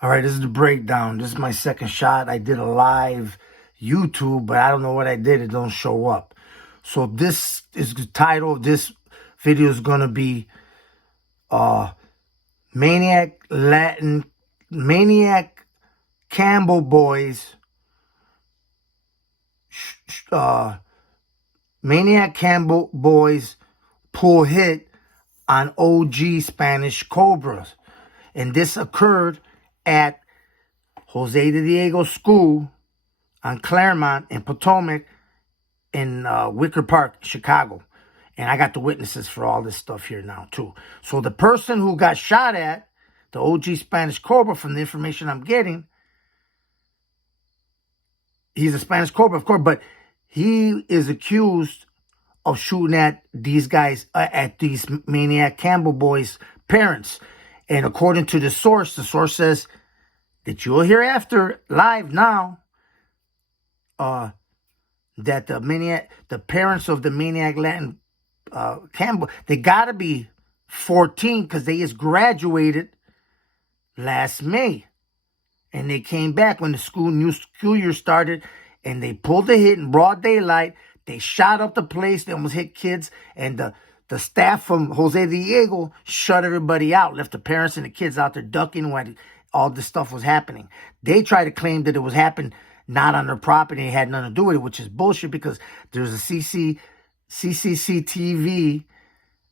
All right, this is the breakdown. This is my second shot. I did a live YouTube, but I don't know what I did. It don't show up. So this is the title of this video is going to be Maniac Campbell boys. Maniac Campbell boys pull hit on OG Spanish Cobras. And this occurred at Jose de Diego School on Claremont and Potomac in Wicker Park, Chicago. And I got the witnesses for all this stuff here now, too. So the person who got shot at, the OG Spanish Cobra, from the information I'm getting, he's a Spanish Cobra, of course, but he is accused of shooting at these guys, at these Maniac Campbell boys' parents. And according to the source says that you'll hear after live now, that the parents of the Maniac Latin Campbell, they gotta be 14 because they just graduated last May. And they came back when the new school year started, and they pulled a hit in broad daylight. They shot up the place. They almost hit kids. And the staff from Jose Diego shut everybody out, left the parents and the kids out there ducking when all this stuff was happening. They tried to claim that it was happening not on their property. It had nothing to do with it, which is bullshit, because there's a CCTV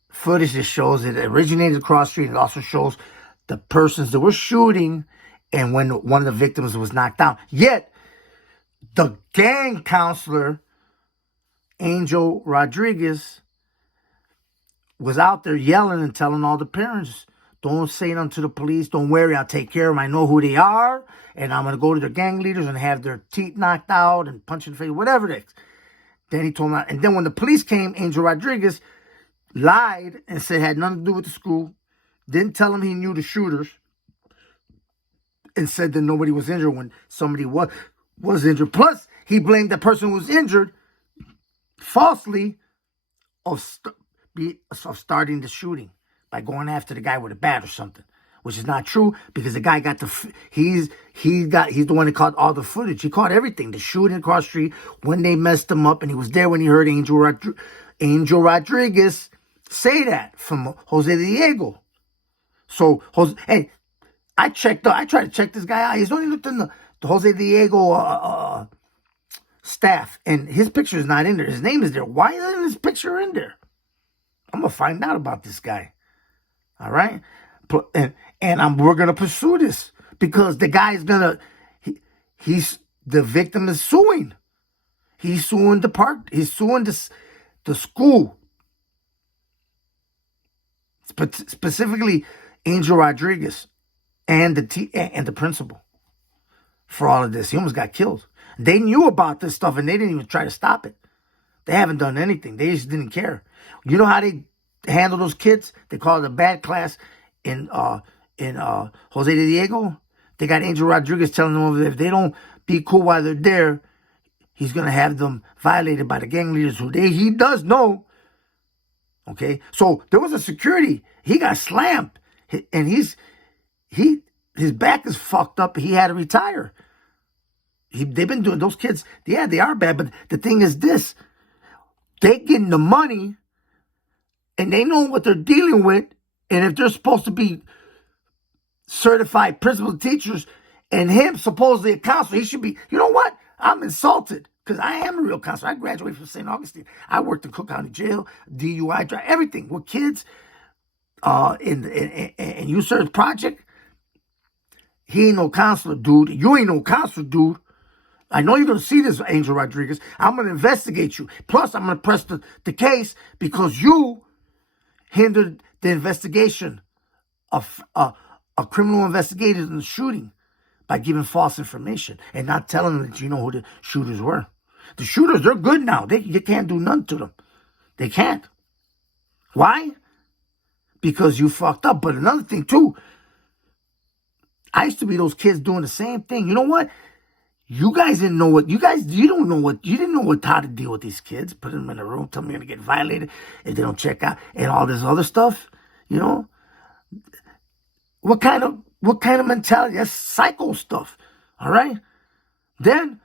footage that shows it originated across the street. It also shows the persons that were shooting and when one of the victims was knocked down. Yet, the gang counselor, Angel Rodriguez, was out there yelling and telling all the parents, don't say nothing to the police. Don't worry, I'll take care of them. I know who they are, and I'm going to go to their gang leaders and have their teeth knocked out and punch in the face, whatever it is. Then he told me, and then when the police came, Angel Rodriguez lied and said it had nothing to do with the school, didn't tell him he knew the shooters, and said that nobody was injured when somebody was injured. Plus, he blamed the person who was injured falsely of starting the shooting by going after the guy with a bat or something, which is not true, because the guy got he's the one that caught all the footage. He caught everything, the shooting across the street, when they messed him up, and he was there when he heard Angel Rodriguez say that from Jose Diego. So hey, I tried to check this guy out. He's only looked in the Jose Diego staff, and his picture is not in there. His name is there. Why isn't his picture in there? I'm gonna find out about this guy. All right, and we're gonna pursue this, because the guy's gonna he's the victim is suing. He's suing the park. He's suing the school, specifically Angel Rodriguez and the principal for all of this. He almost got killed. They knew about this stuff, and they didn't even try to stop it. They haven't done anything. They just didn't care. You know how they handle those kids? They call it a bad class in Jose de Diego. They got Angel Rodriguez telling them over there, if they don't be cool while they're there, he's going to have them violated by the gang leaders who he does know. Okay? So there was a security. He got slammed. And his back is fucked up. He had to retire. They've been doing, those kids, yeah, they are bad. But the thing is this. They getting the money, and they know what they're dealing with. And if they're supposed to be certified principal teachers, and him supposedly a counselor, he should be, you know what? I'm insulted, because I am a real counselor. I graduated from St. Augustine. I worked in Cook County Jail, DUI, everything with kids in Youth Service Project. He ain't no counselor, dude. You ain't no counselor, dude. I know you're going to see this, Angel Rodriguez. I'm going to investigate you. Plus, I'm going to press the case because you hindered the investigation of a criminal investigator in the shooting by giving false information and not telling them that you know who the shooters were. The shooters, they're good now. You can't do nothing to them. They can't. Why? Because you fucked up. But another thing, too, I used to be those kids doing the same thing. You know what? You guys didn't know what, you didn't know how to deal with these kids. Put them in a room, tell them they're going to get violated if they don't check out, and all this other stuff, you know? What kind of What kind of mentality? That's psycho stuff. All right? Then,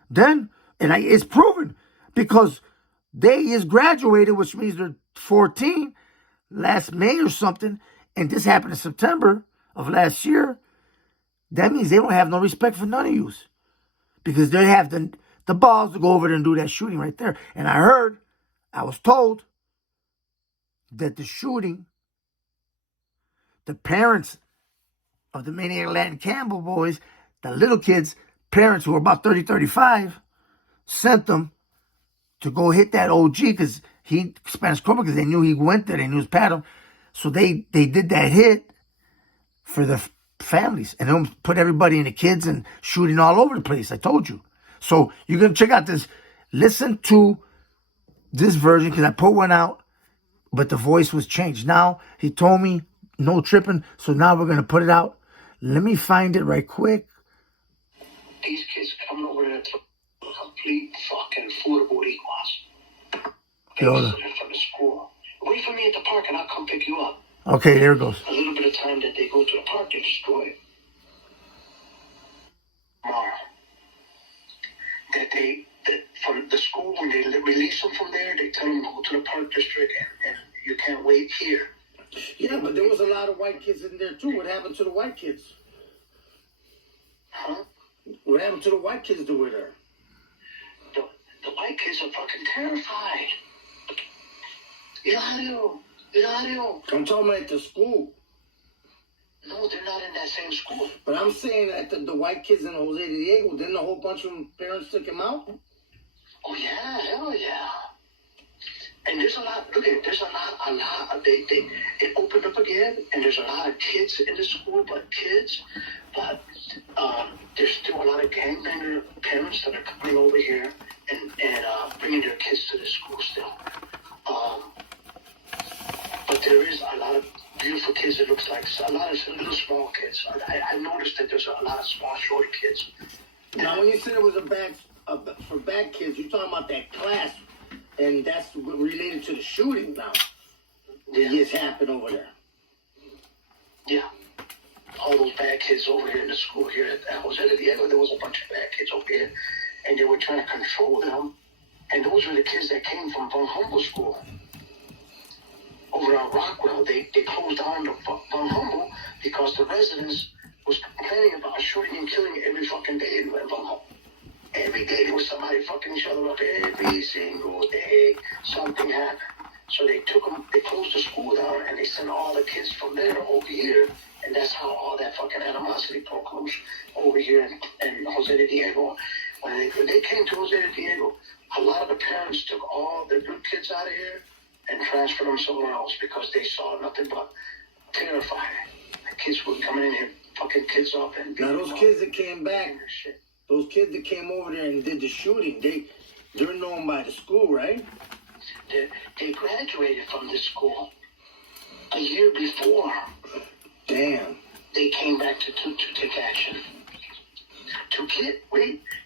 it's proven because they is graduated, which means they're 14 last May or something, and this happened in September of last year. That means they don't have no respect for none of you because they have the balls to go over there and do that shooting right there. And I was told that the shooting, the parents of the Maniac Latin Campbell boys, the little kids, parents who were about 30, 35, sent them to go hit that OG because he, Spanish Cobra, because they knew he went there, they knew his pattern. So they did that hit for the families and then put everybody in the kids and shooting all over the place. I told you. So you're going to check out this. Listen to this version because I put one out, but the voice was changed. Now he told me no tripping. So now we're going to put it out. Let me find it right quick. These kids coming over there to a complete fucking fool of boricuas. They visited from the school. Wait for me at the park and I'll come pick you up. Okay, there it goes. A little bit of time that they go to the park, they destroy it. Tomorrow. That from the school, when they release them from there, they tell them to go to the park district and you can't wait here. Yeah, but there was a lot of white kids in there too. What happened to the white kids? Huh? What happened to the white kids that were there? The white kids are fucking terrified. Hilario. I'm talking about at the school. No, they're not in that same school. But I'm saying that the white kids in Jose de Diego, didn't a whole bunch of them parents took him out? Oh, yeah, hell yeah. And there's a lot, look at it, there's a lot, it opened up again, and there's a lot of kids in the school, but there's still a lot of gangbanger parents that are coming over here and bringing their kids to the school still. But there is a lot of beautiful kids. It looks like a lot of little small kids. I noticed that there's a lot of small, short kids. Now, when you said it was for bad kids, you're talking about that class, and that's related to the shooting now. That just happened over there. Yeah. All those bad kids over here in the school here at Jose de Diego, there was a bunch of bad kids over here, and they were trying to control them, and those were the kids that came from Von Humboldt School. Over on Rockwell, they closed down the Von Humboldt because the residents was complaining about shooting and killing every fucking day in Von Humboldt. Every day there was somebody fucking each other up. Every single day something happened. So they closed the school down and they sent all the kids from there over here. And that's how all that fucking animosity broke loose over here in Jose de Diego. When they came to Jose de Diego, a lot of the parents took all their good kids out of here and transferred them somewhere else because they saw nothing but terrifying. The kids were coming in here, fucking kids up and now those kids that came back, those kids that came over there and did the shooting, they're known by the school, right? They graduated from this school a year before. Damn. They came back to take action.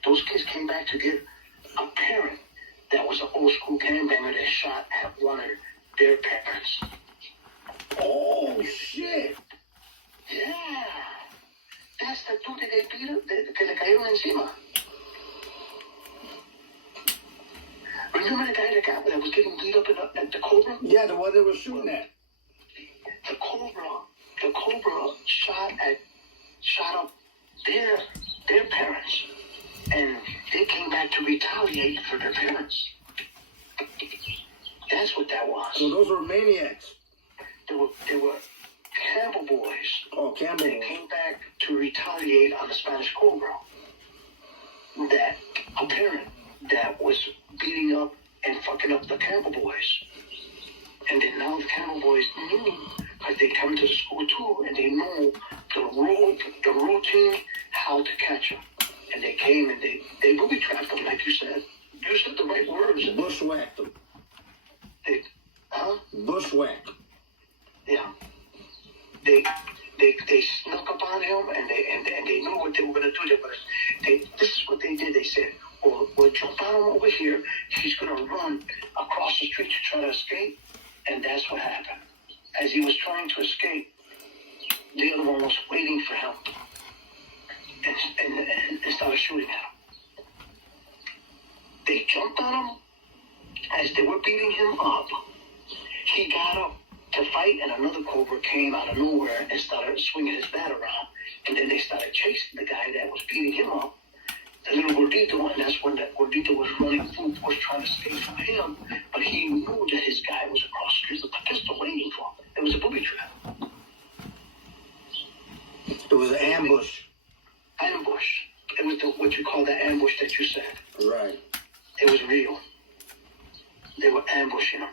Those kids came back to get a parent that was an old school gangbanger that shot at one of their parents. Oh, shit. Yeah. That's the dude that they beat up, que le cayeron encima. Remember the guy that was getting beat up at the Cobra? Yeah, the one they were shooting at. The Cobra shot up their parents. And they came back to retaliate for their parents. That's what that was. So those were maniacs. They were Campbell boys. Oh, Campbell. They came back to retaliate on the Spanish Cobra. That a parent that was beating up and fucking up the Campbell boys. And then now the Campbell boys knew, because they come to the school too, and they know the routine, how to catch them. And they came and they booby trapped them, like you said. You said the right words. Bushwhacked them. Bushwhack. Yeah. They snuck up on him and they knew what they were gonna do. This is what they did. They said, we'll jump on him over here. He's gonna run across the street to try to escape. And that's what happened. As he was trying to escape, the other one was waiting for him and started shooting at him. They jumped on him as they were beating him up. He got up to fight, and another Cobra came out of nowhere and started swinging his bat around. And then they started chasing the guy that was beating him up, the little gordito, and that's when that gordito was running through, was trying to escape from him, but he knew that his guy was across the street with a pistol waiting for him. It was a booby trap. It was an ambush. Ambush. It was what you call the ambush that you said. Right. It was real. They were ambushing him.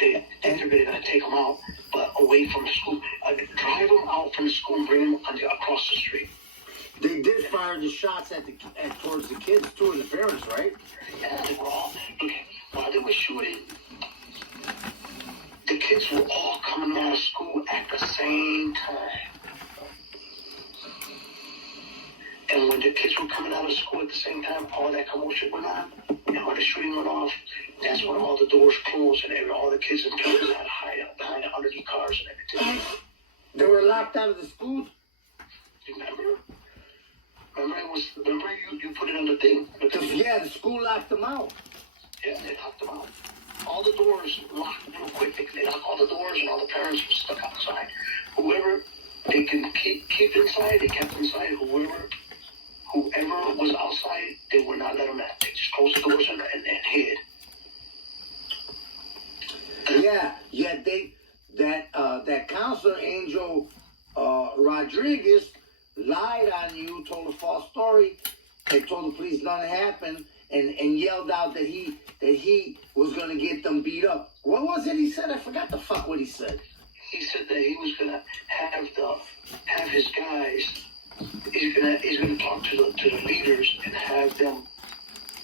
They were going to take him out, but away from the school. Drive him out from the school and bring him across the street. They did fire the shots towards the kids too, and the parents, right? Yeah, they were all. Look, while they were shooting, the kids were all coming out of school at the same time. And when the kids were coming out of school at the same time, all that commotion went on, and when the shooting went off, that's when all the doors closed and all the kids and parents had to hide out behind underneath cars and everything. They were locked out of the school. Remember you put it on the thing. Yeah, the school locked them out. Yeah, they locked them out. All the doors locked real quick. They locked all the doors, and all the parents were stuck outside. Whoever they can keep inside, they kept inside. Whoever was outside, they would not let them in. They just closed the doors and hid. Yeah. That counselor Angel Rodriguez lied on you, told a false story, and told the police nothing happened, and yelled out that he was gonna get them beat up. What was it he said? I forgot the fuck what he said. He said that he was gonna have his guys. He's gonna talk to the leaders and have them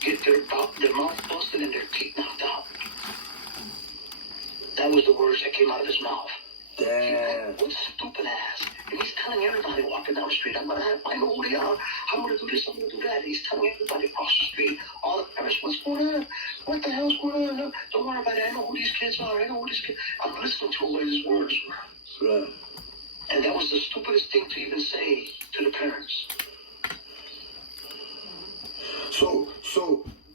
get their mouth busted and their teeth knocked out. That was the words that came out of his mouth. Damn. What stupid ass. And he's telling everybody walking down the street, I know who they are. I'm going to do this, I'm going to do that. He's telling everybody across the street, all the parents, what's going on? What the hell's going on? Don't worry about it. I know who these kids are. I know who these kids are. I'm listening to what his words were. Right. And that was the stupidest thing to even say to the parents. So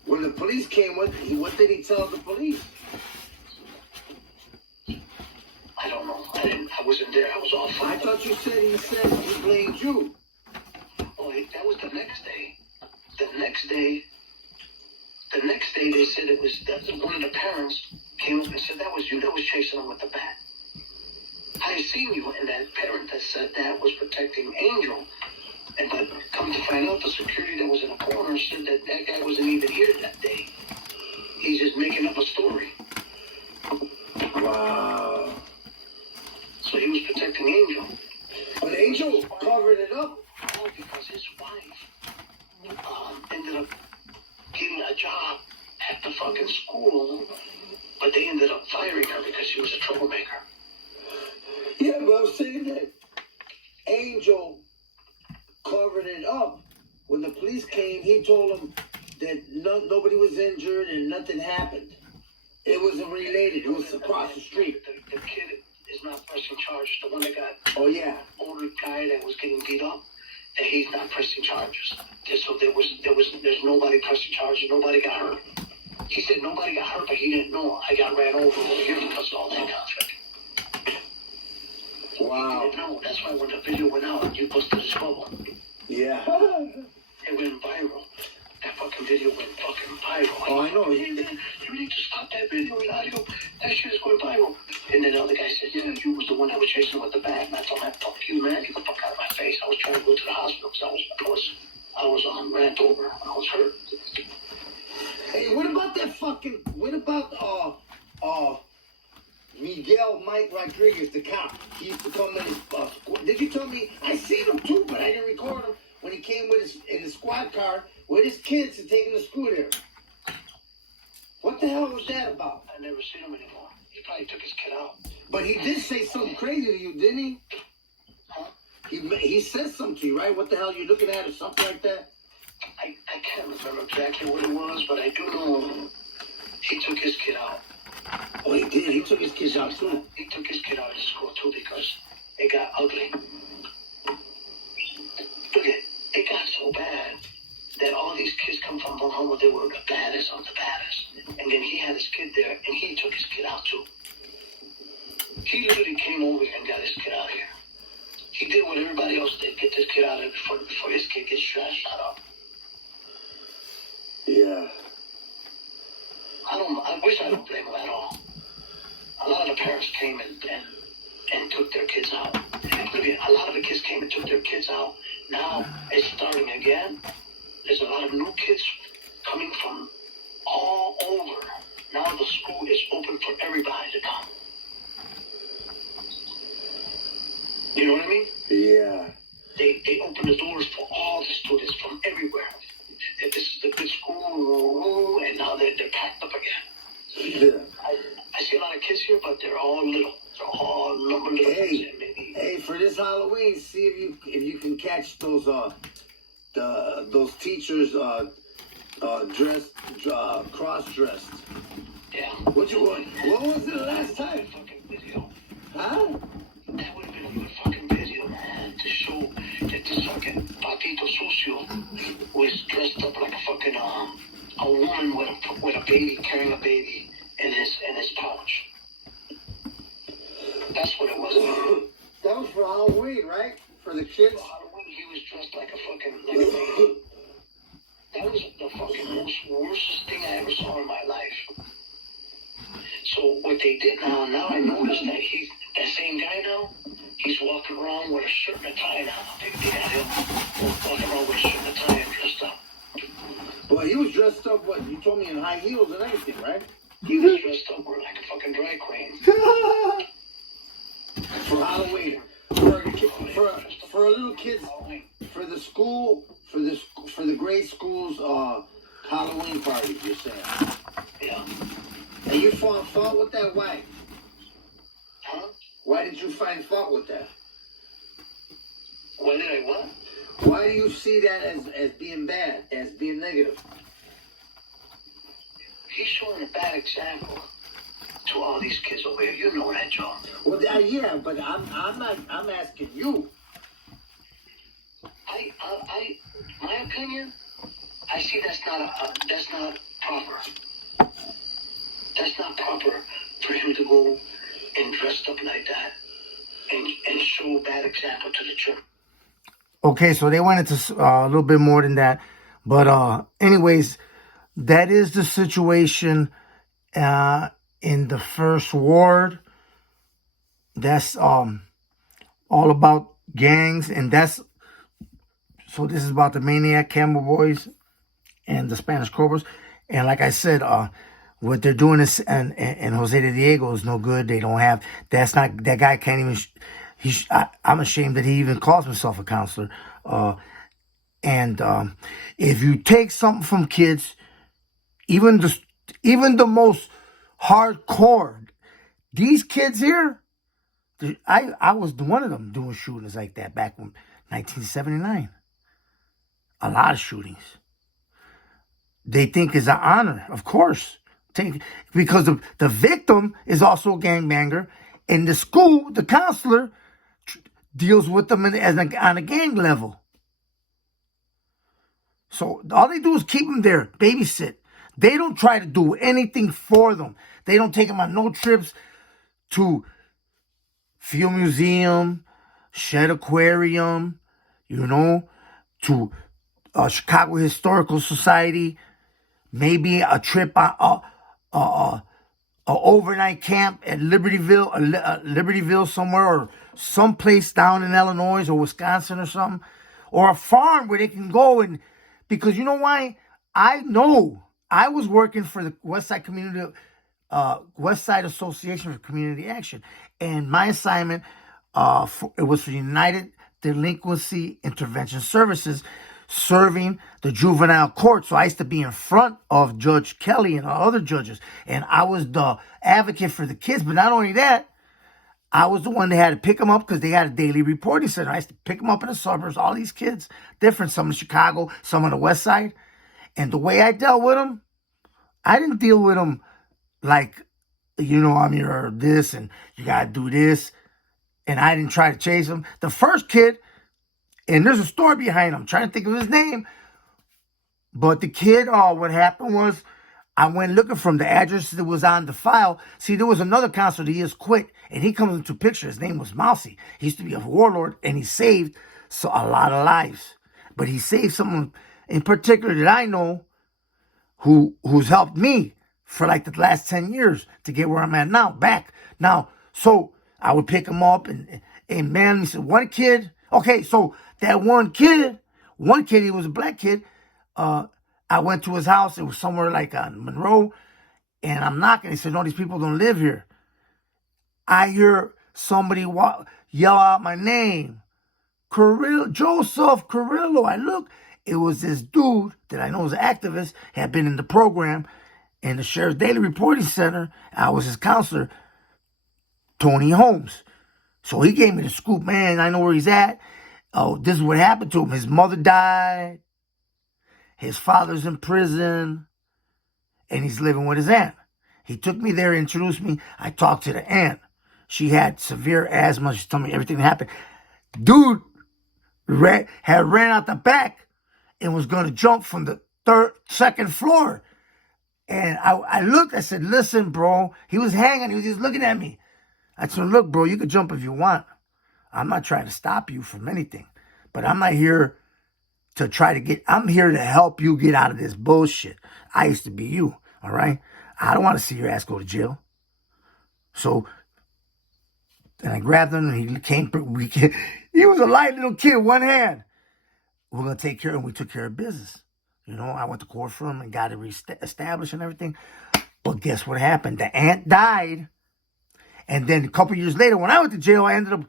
when the police came, what did he tell the police? I don't know. I wasn't there. I was off. I thought you said he blamed you. Oh, that was the next day. The next day, they said it was that one of the parents came up and said that was you that was chasing him with the bat. I seen you, and that parent that said that was protecting Angel. And but come to find out, the security that was in the corner said that guy wasn't even here that day. He's just making up a story. Wow. So he was protecting Angel. But Angel covered it up. Oh, because his wife ended up getting a job at the fucking school, but they ended up firing her because she was a troublemaker. Yeah, but I'm saying that Angel covered it up. When the police came, he told them that nobody was injured and nothing happened. It wasn't related. It was across the street. The kid is not pressing charges. The one that got older guy that was getting beat up, that he's not pressing charges. So there's nobody pressing charges. Nobody got hurt. He said nobody got hurt, but he didn't know. I got ran over here because of all that conflict. Wow. He didn't know. That's why when the video went out, you busted his bubble. Yeah. It went viral. That fucking video went fucking viral. Oh, I know. You need to stop that video, Eladio. That shit is going viral. And then the other guy said, yeah, you was the one that was chasing with the bat. And I told him, fuck you, man. Get the fuck out of my face. I was trying to go to the hospital because I was ran over. I was hurt. Hey, what about Miguel Mike Rodriguez, the cop? He used to come in his squad. Did you tell me? I seen him too, but I didn't record him when he came in the squad car with his kids and taking the school there. What the hell was that about? I never seen him anymore. He probably took his kid out. But he did say something crazy to you, didn't he? Huh? He said something to you, right? What the hell you looking at or something like that? I can't remember exactly what it was, but I do know he took his kid out. Oh, he did. He took his kids out too. He took his kid out of the school too because it got ugly. Look at it got so bad that all these kids come from one home where they were the baddest of the baddest. And then he had his kid there, and he took his kid out too. He literally came over here and got his kid out of here. He did what everybody else did, get this kid out of here before his kid gets shot up. Yeah. I wish I don't blame him at all. A lot of the parents came and took their kids out. A lot of the kids came and took their kids out. Now it's starting again. There's a lot of new kids coming from all over. Now the school is open for everybody to come. You know what I mean? Yeah. They open the doors for all the students from everywhere. That this is the good school, and now they're packed up again. Yeah. I see a lot of kids here, but they're all little. They're all number little kids. Hey, for this Halloween, see if you can catch those teachers dressed cross-dressed. Yeah. What was it last time? Fucking video. Huh? That would have been a good fucking video, man, to show that this fucking Patito Sucio was dressed up like a fucking a woman with a baby, carrying a baby in his pouch. That's what it was. That was for Halloween, right? For the kids? For Halloween, he was dressed like a baby. That was the fucking worstest thing I ever saw in my life. So what they did now I noticed that that same guy now, he's walking around with a shirt and a tie now. They had him walking around with a shirt and a tie and dressed up. Well, he was dressed up, what, you told me, in high heels and everything, right? He was dressed up like a fucking drag queen. For Halloween. For a little kids, for the school, for the grade school's Halloween party, you're saying? Yeah. And you found fault with that? Why? Huh? Why did you find fault with that? Why did I what? Why do you see that as being bad, as being negative? He's showing a bad example to all these kids over here. You know that, Joe. Well, yeah, but I'm asking you. My opinion, I see that's not proper. That's not proper for him to go and dress up like that and show a bad example to the children. Okay, so they went into a little bit more than that. But anyways, that is the situation in the first ward. That's all about gangs. And so this is about the Maniac, Campbell boys, and the Spanish Cobras. And like I said, what they're doing is, and Jose de Diego is no good. They don't have, that guy can't even, I'm ashamed that he even calls himself a counselor. And if you take something from kids, even the most hardcore, these kids here, I was one of them doing shootings like that back in 1979. A lot of shootings. They think it's an honor, of course. Because the victim is also a gangbanger, and the school, the counselor, deals with them on a gang level. So all they do is keep them there, babysit. They don't try to do anything for them. They don't take them on no trips to Field Museum, Shed Aquarium, to Chicago Historical Society, maybe a trip on a overnight camp at Libertyville somewhere, or someplace down in Illinois or Wisconsin or something, or a farm where they can go. And because you know why? I know I was working for the West Side Association for Community Action, and my assignment it was for United Delinquency Intervention Services, serving the juvenile court. So I used to be in front of Judge Kelly and other judges, and I was the advocate for the kids. But not only that, I was the one that had to pick them up because they had a daily reporting center. I used to pick them up in the suburbs, all these kids, different, some in Chicago, some on the West Side. And the way I dealt with them, I didn't deal with them like, I'm here or this and you got to do this. and I didn't try to chase him. The first kid, and there's a story behind him. I'm trying to think of his name. But the kid, what happened was, I went looking from the address that was on the file. See, there was another counselor that he has quit, and he comes into picture. His name was Mousy. He used to be a warlord, and he saved a lot of lives. But he saved someone in particular that I know who's helped me for like the last 10 years to get where I'm at now, back. Now, so I would pick him up, and man, he said, one kid, okay, so that one kid, he was a black kid, I went to his house. It was somewhere like on Monroe, and I'm knocking. He said, no, these people don't live here. I hear somebody yell out my name, Joseph Carrillo. I look, it was this dude that I know is an activist, had been in the program in the Sheriff's Daily Reporting Center. I was his counselor, Tony Holmes. So he gave me the scoop. Man, I know where he's at. Oh, this is what happened to him. His mother died. His father's in prison, and he's living with his aunt. He took me there, introduced me. I talked to the aunt. She had severe asthma. She told me everything that happened. Dude had ran out the back and was going to jump from the second floor. And I looked, I said, listen, bro. He was hanging. He was just looking at me. I said, look, bro, you can jump if you want. I'm not trying to stop you from anything. But I'm not here to I'm here to help you get out of this bullshit. I used to be you, all right? I don't want to see your ass go to jail. So, and I grabbed him, and he was a light little kid, one hand. We're going to take care of him. We took care of business. You know, I went to court for him and got it established and everything. But guess what happened? The aunt died. And then a couple years later, when I went to jail, I ended up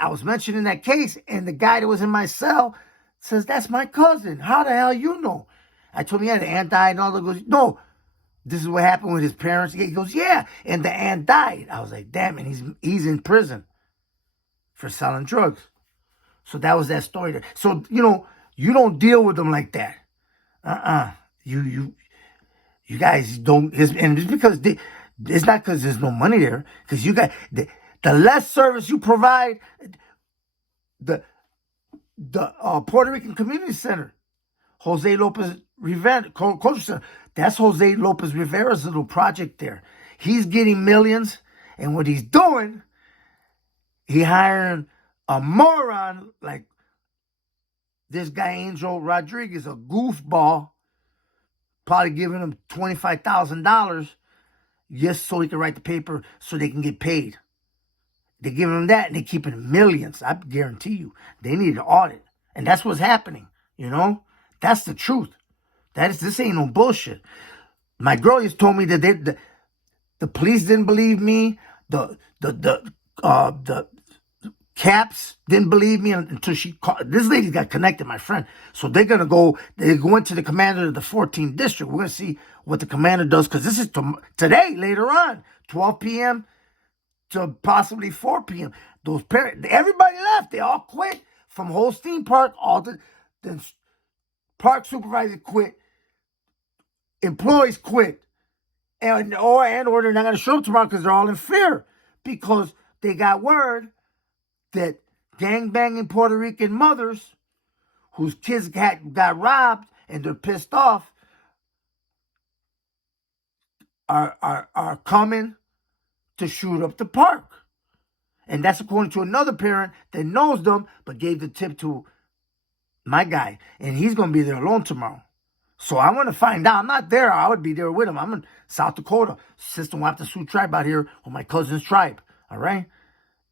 I was mentioning that case, and the guy that was in my cell says, that's my cousin. How the hell you know? I told him, yeah, the aunt died and all that. He goes, no, this is what happened with his parents. He goes, yeah, and the aunt died. I was like, damn, and he's in prison for selling drugs. So that was that story there. So, you know, you don't deal with them like that. You guys don't, and it's because it's not because there's no money there. Because you got, the less service you provide, the Puerto Rican Community Center, Jose Lopez Rivera Culture Center. That's Jose Lopez Rivera's little project there. He's getting millions, and what he's doing, he hiring a moron like this guy Angel Rodriguez, a goofball, probably giving him $25,000 just so he can write the paper so they can get paid. They're giving them that, and they're keeping millions. I guarantee you. They need an audit. And that's what's happening, you know? That's the truth. This ain't no bullshit. My girl just told me that the police didn't believe me. The Caps didn't believe me until she called. This lady got connected, my friend. So they're going to the commander of the 14th district. We're going to see what the commander does, because this is today, later on, 12 p.m. to possibly 4 p.m. Those parents, everybody left. They all quit from Holstein Park. All the park supervisor quit. Employees quit. Or they're not going to show up tomorrow because they're all in fear, because they got word that gangbanging Puerto Rican mothers whose kids got robbed and they're pissed off are coming to shoot up the park. And that's according to another parent that knows them but gave the tip to my guy. And he's going to be there alone tomorrow. So I want to find out. I'm not there. I would be there with him. I'm in South Dakota. Sister Wapta Sioux tribe out here with my cousin's tribe. All right?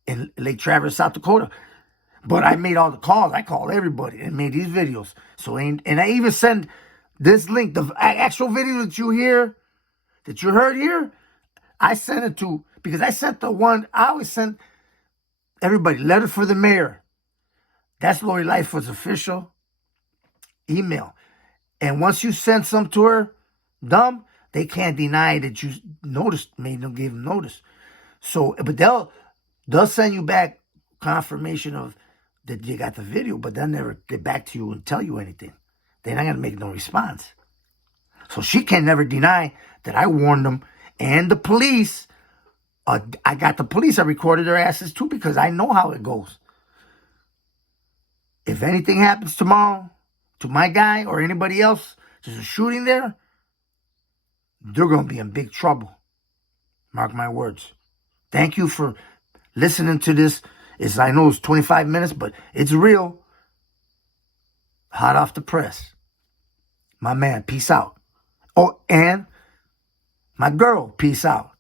In Lake Traverse, South Dakota. But I made all the calls. I called everybody and made these videos. And I even send this link, the actual video that you heard here, I sent it to, because I sent the one, I always send everybody, letter for the mayor. That's Lori Lightfoot's official email. And once you send some to her, they can't deny that you made them give them notice. So, but they'll send you back confirmation of that you got the video, but they'll never get back to you and tell you anything. They're not going to make no response. So she can never deny that I warned them, and the police I got the police. I recorded their asses too because I know how it goes. If anything happens tomorrow to my guy or anybody else, there's a shooting there, they're going to be in big trouble. Mark my words. Thank you for listening to this. I know it's 25 minutes, but it's real. Hot off the press. My man, peace out. Oh, and my girl, peace out.